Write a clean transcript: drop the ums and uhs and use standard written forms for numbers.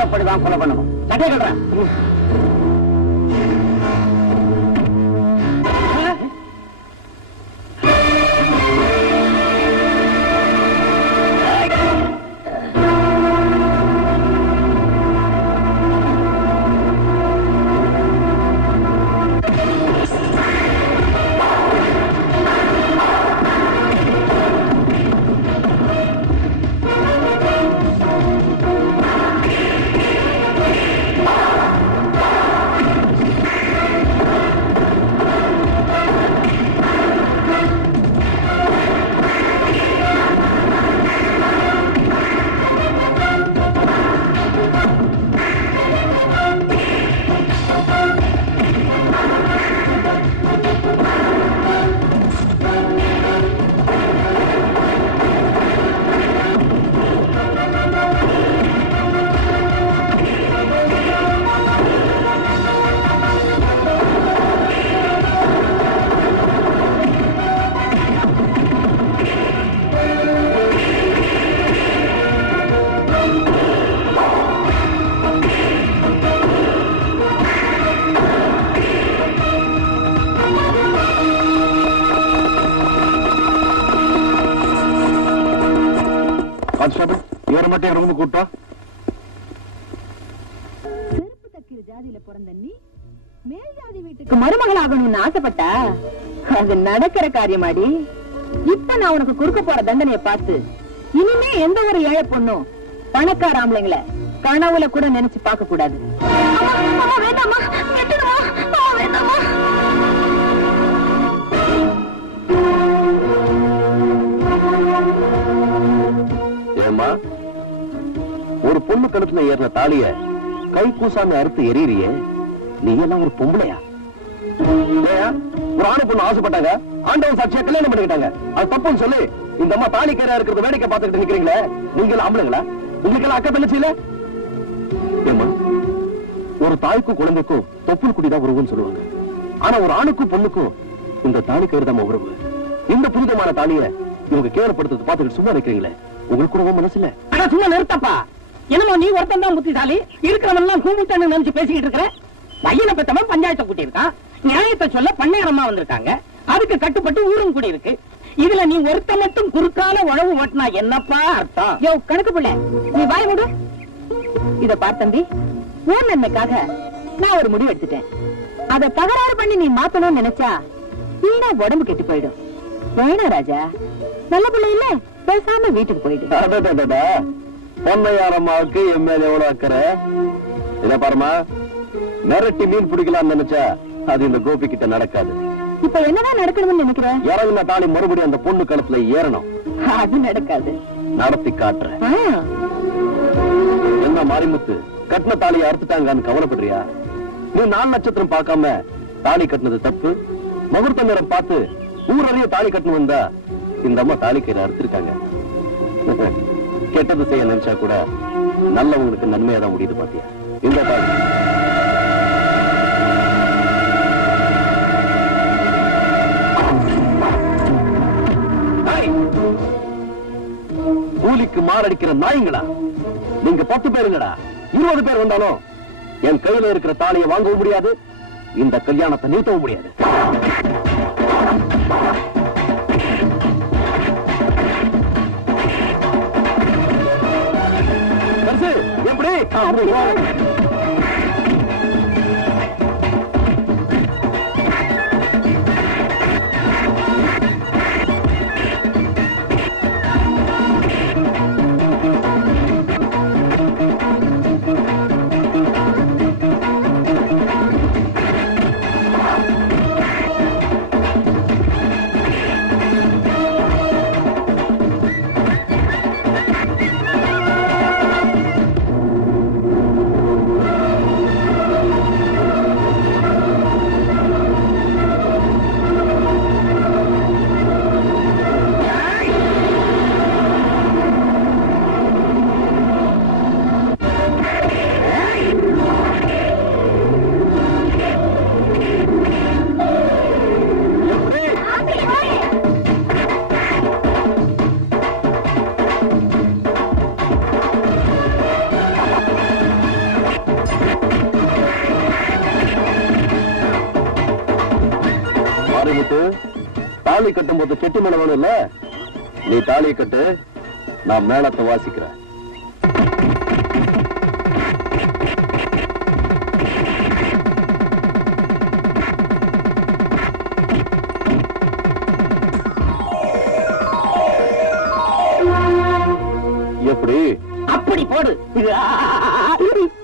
சட்டப்படிதான் கொலை பண்ணணும். சட்டை கட்டுறேன். மருமகளாகணும்னு ஆசைப்பட்டா அது நடக்கிற காரியமாடி. இப்ப நான் உனக்கு கொடுக்க போற தண்டனையை பார்த்து இனிமே எந்த ஒரு ஏழை பொண்ணும் பணக்கார ஆம்பளைங்களை கனவுல கூட நினைச்சு பார்க்க கூடாது. ஏமா, ஒரு பொண்ணு கழுத்துல ஏறின தாலிய கை கூசாம அறுத்து எரியறியே, நீ எல்லாம் ஒரு பொம்பளையா? ஒரு ஆணு பொண்ணு ஆசைப்பட்டாங்க, ஆண்டவன் சாட்சியா கல்யாணம் பண்ணிக்கிட்டாங்க. அது தப்புன்னு சொல்லி இந்த அம்மா தாலி கரையா இருக்கிறத வேடிக்கை பார்த்துக்கிட்டு நிக்கிறீங்களே, நீங்க எல்லாம் ஆம்பளைங்களா? உங்களுக்கு எல்லாம் அக்கா தங்கச்சி இல்ல? ஏமா, ஒரு தாய்க்கும் குழந்தைக்கும் தொப்புள் குடிதான் உறவுன்னு சொல்லுவாங்க. ஆனா ஒரு ஆணுக்கும் பொண்ணுக்கும் இந்த தாலி கயிறு தான் உறவு. இந்த புனிதமான தாலிய இவங்க கேவலப்படுத்துறது பார்த்துக்கிட்டு சும்மா இருக்கிறீங்களே, உங்களுக்கு கூட மனசு இல்ல? ஆனா சும்மா நிறுத்தப்பா. என்னமோ நீ ஒருத்தன் தான் புத்திசாலி, இருக்கிறவன் எல்லாம் கூமுட்டன்னு நினைச்சு பேசிக்கிட்டு இருக்கிற. பையனை பெற்றவன் பஞ்சாயத்தை கூட்டி இருக்கான், நியாயத்தை சொல்ல பண்ணையரமா வந்திருக்காங்க, அதுக்கு கட்டுப்பட்டு ஊரும் கூடி இருக்கு. இதுல நீ ஒருத்த மட்டும் குறுக்கால உழவு ஓட்டினா என்னப்பா அர்த்தம்? யோ கணக்கு பிள்ளை, நீ வாய் மூடு. இத பார் தம்பி, ஊர் நன்மைக்காக நான் ஒரு முடிவு எடுத்துட்டேன். அத தகராறு பண்ணி நீ மாத்தணும்னு நினைச்சா வீணா உடம்பு கெட்டு போயிடும். வேணா ராஜா, நல்ல பிள்ளை இல்ல, பேசாம வீட்டுக்கு போயிடு. பொன்னையாரம்மாவுக்கு என் மேல எவ்வளவு அக்கறை இத பாருமா. மிரட்டி மீன் பிடிக்கலாம்னு நினைச்சா அது இந்த கோபி கிட்ட நடக்காது. இப்ப என்னதான் நடக்கணும்னு நினைக்கிறேன்? இறங்குன தாலி மறுபடியும் அந்த பொண்ணு கழுத்துல ஏறணும். அது நடக்காது. நடத்தி காட்டுறேன். என்ன மாரிமுத்து, கட்டின தாலியை அறுத்துட்டாங்கன்னு கவலைப்படுறியா? நீ 4 நட்சத்திரம் பார்க்காம தாலி கட்டினது தப்பு. முகூர்த்த நேரம் பார்த்து ஊரறிய தாலி கட்டணும் வந்தா இந்த அம்மா தாலி கயிறு அறுத்திருக்காங்க. கெட்டது செய்ய நினைச்சா கூட நல்லவங்களுக்கு நன்மையா தான் முடியுது பாத்தியா? இந்த தாலி கூலிக்கு மாரடிக்கிற நாய்ங்களா நீங்க? 10 பேருங்கடா, 20 பேர் வந்தாலும் என் கையில இருக்கிற தாலியை வாங்கவும் முடியாது, இந்த கல்யாணத்தை நிறுத்தவும் முடியாது. எப்படி? தாலி கட்டும் போது செட்டி மேல வேணும் இல்ல, நீ தாலியை கட்டு, நான் மேளத்தை வாசிக்கிறேன். எப்படி? அப்படி போடு.